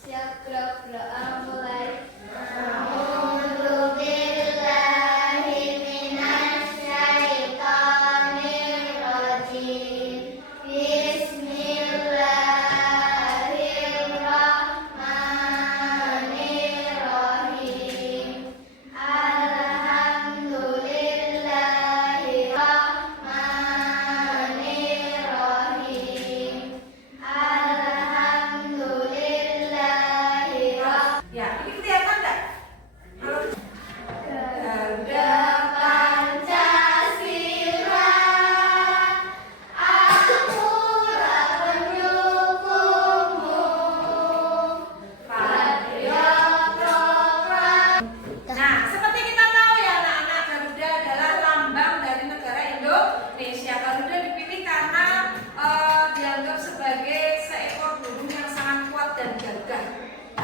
Siap, gerak mulai.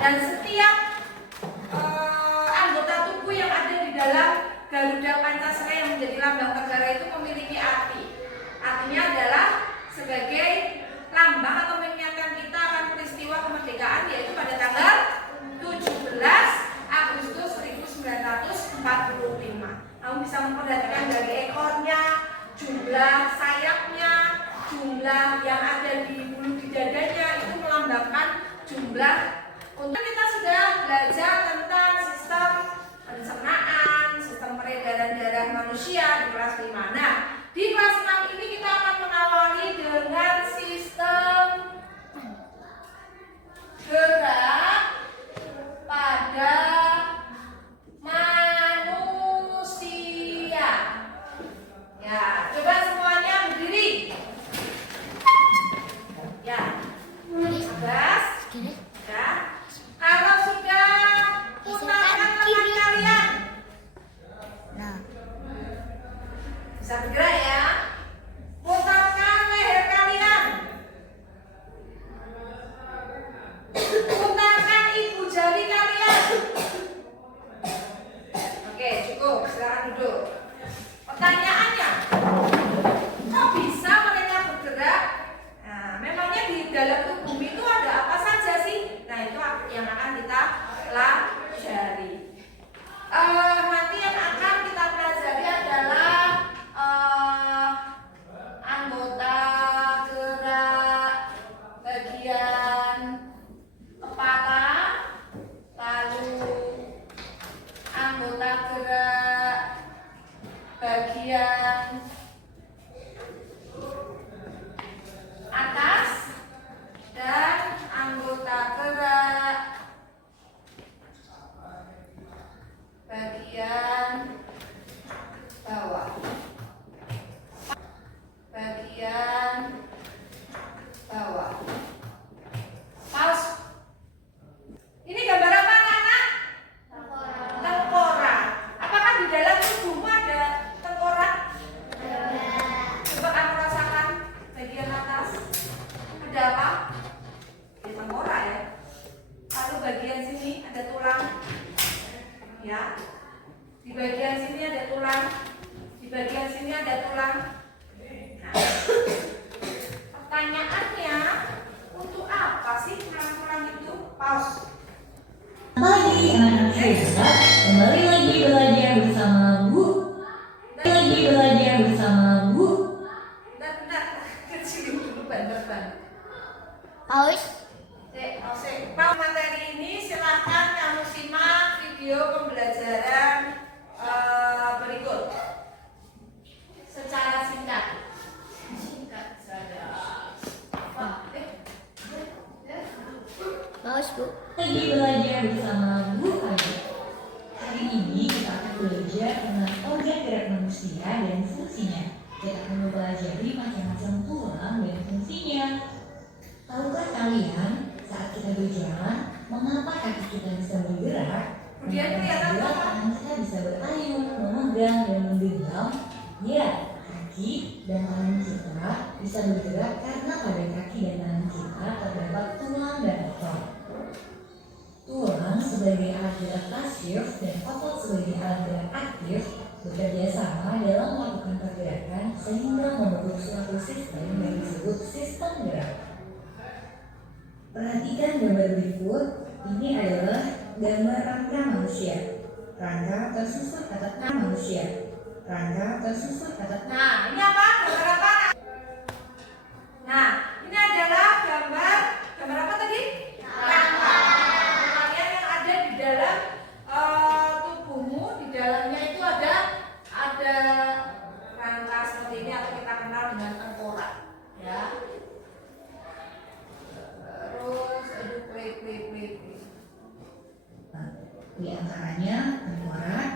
Dan setiap anggota tubuh yang ada di dalam Garuda Pancasila yang menjadi lambang negara itu memiliki arti. Artinya adalah sebagai lambang atau mengingatkan kita akan peristiwa kemerdekaan, yaitu pada tanggal 17 Agustus 1945. Kamu bisa memperhatikan dari ekornya, jumlah sayapnya, jumlah yang ada di bulu di dadanya itu melambangkan jumlah. Untuk kita sudah belajar tentang sistem pencernaan, sistem peredaran darah manusia di kelas 5. Nah, di kelas 6 ini kita akan mengawali dengan sistem gerak pada manusia. Ya, coba semuanya berdiri. Ya, Abbas. Ya. Kalau sudah putarkan tangan kalian. Bisa bergerak ya. Putarkan leher kalian. Putarkan ibu jari kalian. Oke, cukup. Silakan duduk. Pertanyaannya, kok bisa mereka bergerak? Nah, memangnya di dalam tubuh itu ada apa saja sih? Nah, itu yang akan kita pelajari. Nanti yang akan kita pelajari adalah anggota gerak bagian kepala, lalu anggota gerak bagian atas dan anggota gerak bagian bawah. Bagian bawah. Paus. Ini gambar apa anak-anak? Tengkorak. Apakah di dalam tubuhmu ada tengkorak? Coba kamu rasakan bagian atas. Ada apa? Di tengkorak ya. Lalu bagian sini ada tulang. Ya. Di bagian sini ada tulang. Di bagian sini ada tulang. Nah, pertanyaannya, untuk apa sih tulang-tulang itu? Paus. Pagi anak-anak siswa, kembali lagi belajar bersama Bu. Bentar, kecilin dulu ban. Paus. Pak, materi ini silahkan kamu simak video pembelajaran berikut secara singkat. Paus, Bu. Lagi belajar bersama Bu Adi. Hari ini kita akan belajar tentang organ gerak manusia dan fungsinya. Kita akan mempelajari macam-macam tulang dan fungsinya. Tahukah kalian saat kita berjalan, mengapa kaki kita bisa bergerak? Kemudian kelihatan Mengapa apa? tangan kita bisa berayun, memegang dan menggenggam? Ya, kaki dan tangan kita bisa bergerak karena pada kaki dan tangan kita terdapat tulang dan otot. Tulang sebagai alat gerak pasif dan otot sebagai alat gerak aktif bekerja sama dalam melakukan pergerakan sehingga membentuk suatu sistem yang disebut sistem gerak. Perhatikan gambar berikut. Ini adalah gambar rangka manusia. Rangka tersusun atas nama manusia. Rangka tersusun atas nama. Nah, ini apa? Gambar apa? Nah, ini adalah gambar apa tadi? Rangka. Rangka yang ada di dalam tubuhmu, di dalamnya itu ada rangka seperti ini atau kita kenal dengan tengkorak, ya. Terus play. Di antaranya tengkorak,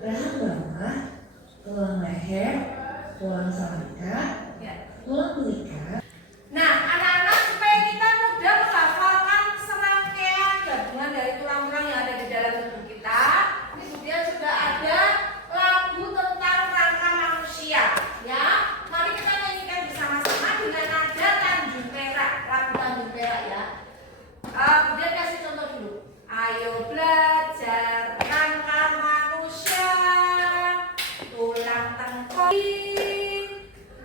rahang bawah, tulang leher, tulang salika, Ya. tulang belika. Nah, anak-anak supaya kita mudah menghafalkan serangkaian gabungan dari tulang-tulang yang ada di dalam tubuh kita, ini kemudian sudah ada lagu tentang rangka manusia. Ya, mari kita nyanyikan bersama-sama dengan nada Tanjung Perak, lagu Tanjung Perak ya. Kemudian kasih contoh dulu. Ayo belajar rangka manusia, tulang tengkorak,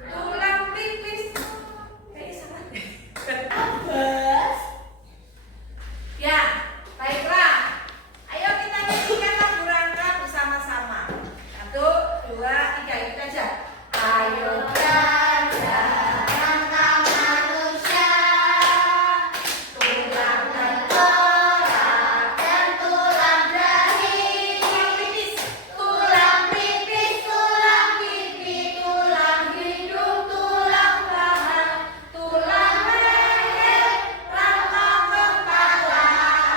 tulang pipis. Ya, baiklah. Ayo kita nyanyikan lagu rangka bersama-sama. 1, 2, 3, ikut aja. Ayo belajar rangka manusia, tulang tengkorak dan tulang dahi, tulang pipis, tulang pipi, tulang hidung, tulang paha, tulang leher, rangka kepala.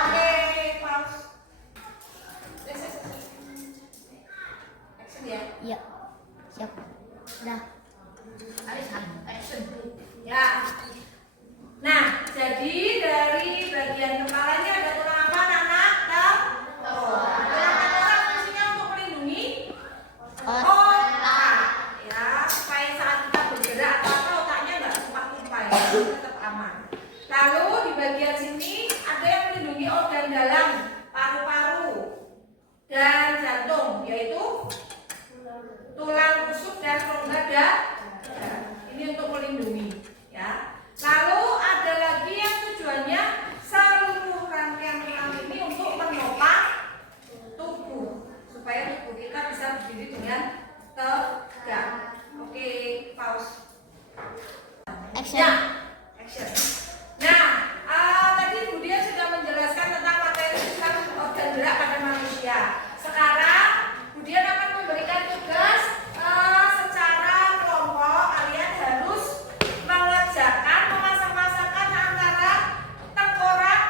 Oke, pause. Action ya. Iya. Siap. Dah. Action. Ya. Nah, jadi dari bagian kepalanya ada tulang apa, anak-anak? Tulang tengkorak fungsinya untuk melindungi otak. Ya, supaya saat kita bergerak apa otaknya nggak tumpah-tumpah ya, tetap aman. Lalu di bagian sini ada yang melindungi organ dalam, paru-paru dan jantung, yaitu tulang rusuk dan rongga dada. Ini untuk melindungi, ya. Lalu ada lagi yang tujuannya seluruh rangkaian tulang ini untuk menopang tubuh supaya tubuh kita bisa berdiri dengan tegak. Oke, pause. Action. Ya, action. Nah, tadi Bu Dia sudah menjelaskan tentang materi tentang organ gerak pada manusia. Sekarang Bu Dia akan memberikan tugas secara kelompok. Kalian harus mengerjakan memasang-masangkan antara tengkorak,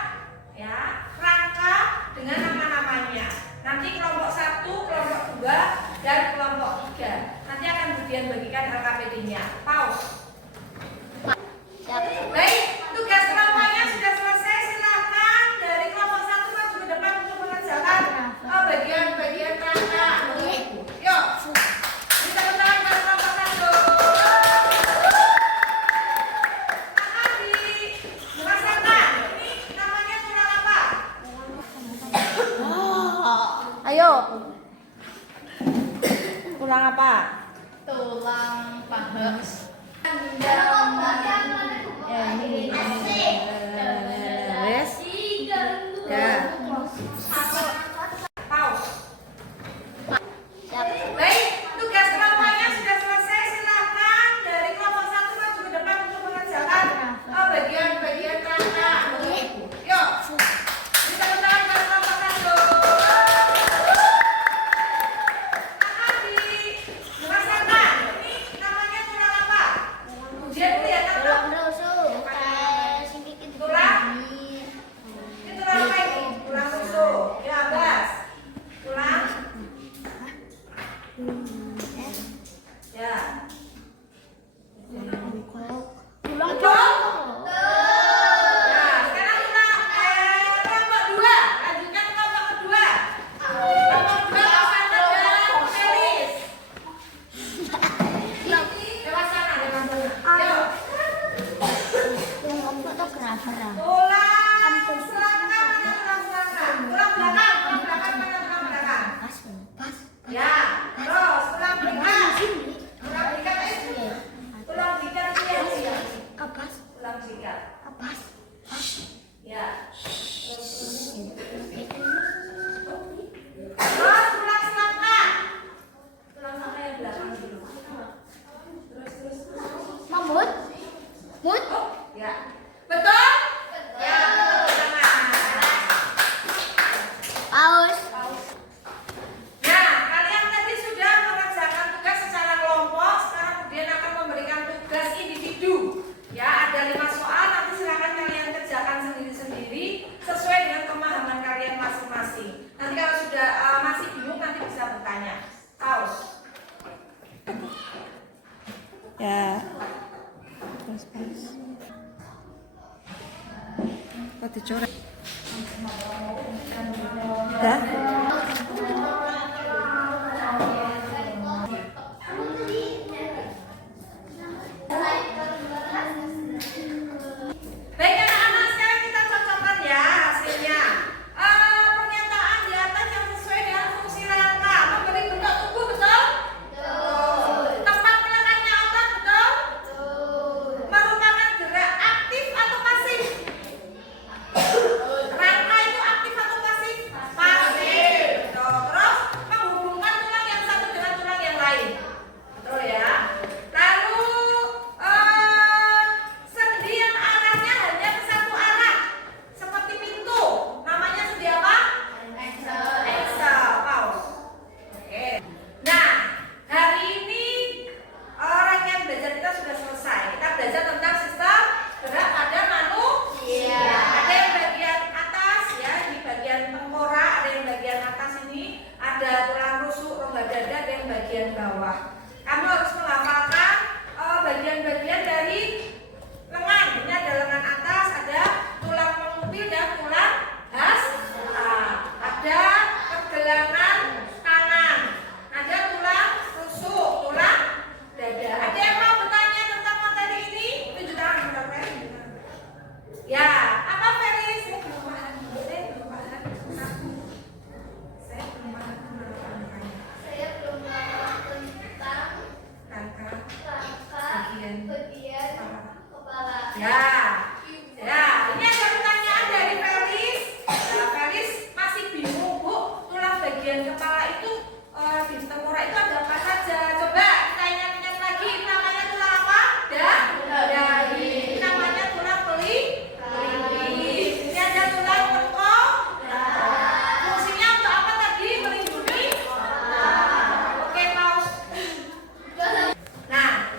ya, rangka dengan nama-namanya. Nanti kelompok 1, kelompok 2, dan kelompok 3. Nanti akan Bu Dia bagikan RKPD-nya. Pause. Siap. Baik, tugas kelompoknya sudah selesai. Silakan dari kelompok 1 maju ke depan untuk mengerjakan bagian-bagian rangka. Yuk, kita bertahan pada kelompok 1. Adi, merasakan ini namanya tulang apa? Ayo. Tulang apa? Tulang paha. Ya, ini. Wes. Ya. Pause. Siap. Baik, tugas kelompoknya sudah selesai. Silakan dari kelompok 1 maju ke depan untuk mengerjakan bagian-bagian rangka. Yuk, kita bertahan pada kelompok 1. Adi, merasakan ini namanya tulang apa? Ujian lihat apa? Tulang rusuk. Sing bikin Tulang? coret. Udah? Baik anak-anak, sekarang kita cocokkan ya hasilnya. Pernyataan di atas yang sesuai dengan fungsi rangka memberi bentuk tubuh, betul? Tempat meletaknya otak, betul? Merupakan gerak aktif atau pasif? Rangka itu aktif atau pasif? Pasif. Terus menghubungkan tulang yang satu dengan tulang yang lain, betul ya? Lalu sendi yang arahnya hanya ke satu arah, seperti pintu, namanya sendi apa? Axel. Pause. Oke. Nah, hari ini rangkaian belajar kita sudah selesai. Kita belajar tentang sistem gerak pada manusia. Ada yang bagian atas ya, di bagian tengkorak, ada yang bagian atas ini, ada tulang rusuk, rongga dada, ada yang bagian bawah. Kamu harus menghafalkan bagian-bagian dari lengan. Ini ada lengan atas, ada tulang pengutil dan tulang hasta. Ada pergelangan tangan, ada tulang rusuk, tulang dada. Ada yang mau bertanya tentang materi ini? Tunjuk tangan, Bunda Ferry. Ya, apa Ferry? Saya belum paham. Saya belum paham. Saya belum paham tentang rangkanya. Saya belum paham tentang Rangka bagian kepala. Ya, ya. Ini ada pertanyaan dari Felis. Nah, Felis masih bingung, Bu. Tulang bagian kepala itu di tengkorak itu ada apa saja? Coba kita ingat-ingat lagi. Ini namanya tulang apa? Dahi. Ini namanya tulang pelipis. Ini ada tulang tengkorak. Fungsinya untuk apa tadi? Melindungi otak. Oke, pause. Nah,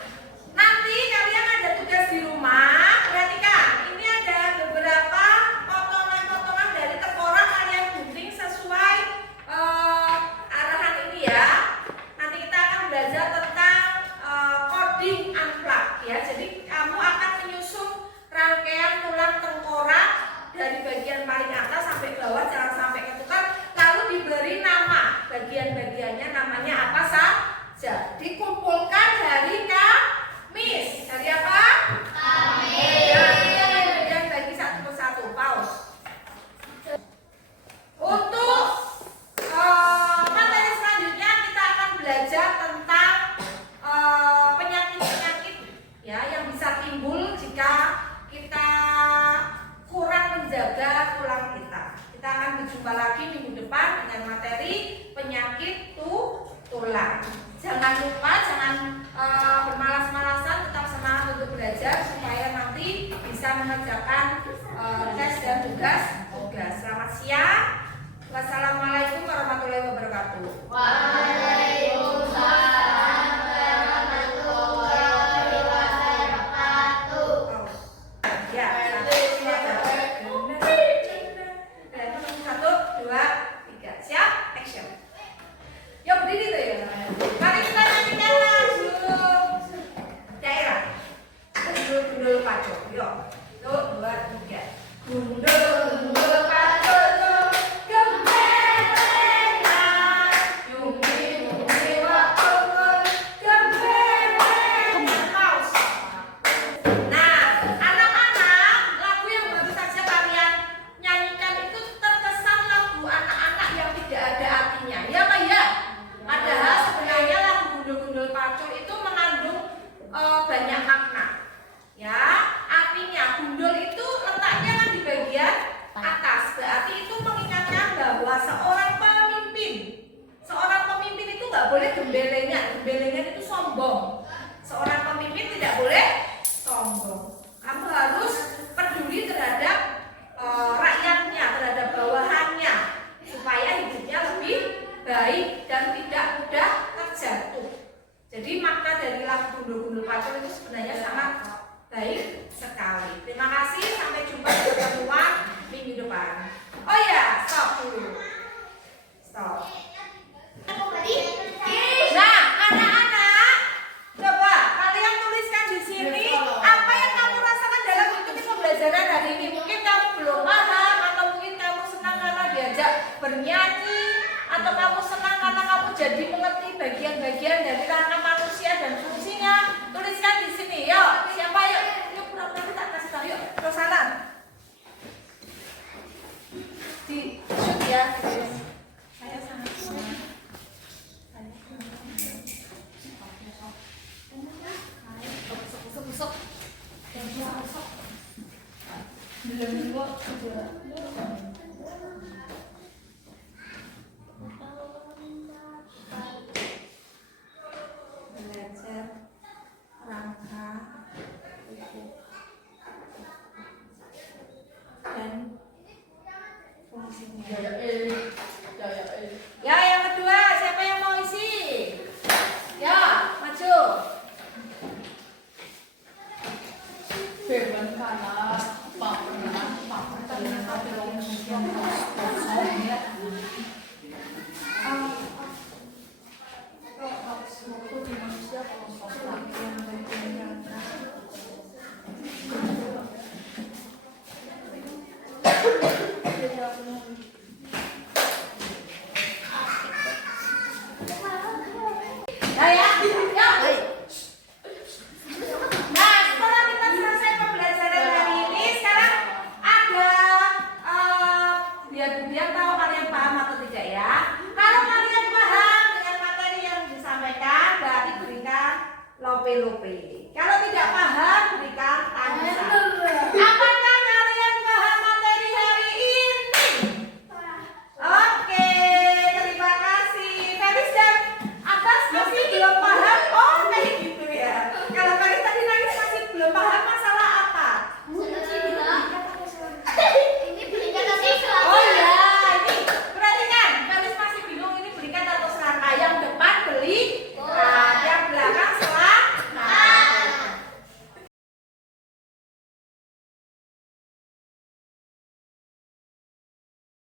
nanti kalian ada tugas di rumah. Perhatikan, ini ada beberapa potongan-potongan dari tengkorak kalian gunting sesuai arahan ini ya. Nanti kita akan belajar tentang coding unplug ya. Jadi kamu akan menyusun rangkaian tulang tengkorak dari bagian paling atas sampai bawah, jangan sampai ketukar. Lalu diberi nama bagian-bagiannya, namanya apa saja. Dikumpulkan hari Kamis. Hari apa? Ya, kita kemudian bagi satu persatu. Pause. Untuk materi selanjutnya kita akan belajar tentang penyakit-penyakit ya yang bisa timbul jika kita kurang menjaga tulang kita. Kita akan berjumpa lagi minggu depan dengan materi penyakit tulang. Jangan lupa, jangan bermalas-malasan, tetap semangat untuk belajar supaya nanti bisa mengerjakan tes dan tugas. Selamat siang. Wassalamualaikum warahmatullahi wabarakatuh. Waalaikumsalam warahmatullahi wabarakatuh. Ya, satu, dua, tiga, siap, action. Yuk berdiri tuh ya. Mari kita nyanyikan lagu daerah. Gundul paco. Yuk, satu, dua, tiga. Gundul paco, gembelengan. Yumi wakul, gembelengan. Paus. Nah, anak-anak, lagu yang baru saja kalian nyanyikan itu terkesan lagu anak-anak yang tidak ada artinya. Ya Pak ya? Padahal sebenarnya lagu Gundul-Gundul Pacul itu mengandung banyak makna. Ya, artinya gundul itu letaknya kan di bagian atas. Berarti itu mengingatkan bahwa seorang pemimpin itu nggak boleh gembelengan. Gembelengan itu sombong. Seorang pemimpin tidak boleh sombong. Kamu harus peduli terhadap rakyatnya, terhadap bawahannya, supaya hidupnya lebih baik dan tidak mudah terjatuh. Jadi makna dari lagu Gundul-Gundul Pacul itu sebenarnya sangat baik sekali. Terima kasih, sampai jumpa di pertemuan minggu depan. Oh ya, stop dulu. Stop. Nah, anak-anak, coba kalian tuliskan di sini apa yang kamu rasakan dalam mengikuti pembelajaran hari ini. Mungkin kamu belum paham, bernyanyi, atau kamu senang karena kamu jadi mengerti bagian-bagian dari rangka manusia dan fungsinya? Tuliskan di sini. Yuk, siapa yuk? Yuk, pura-pura tak kasih tahu. Yuk, Rosana. Di shoot ya. Saya sangat senang. Busuk-busuk. Belum kok. Belajar rangka buku dan fungsinya.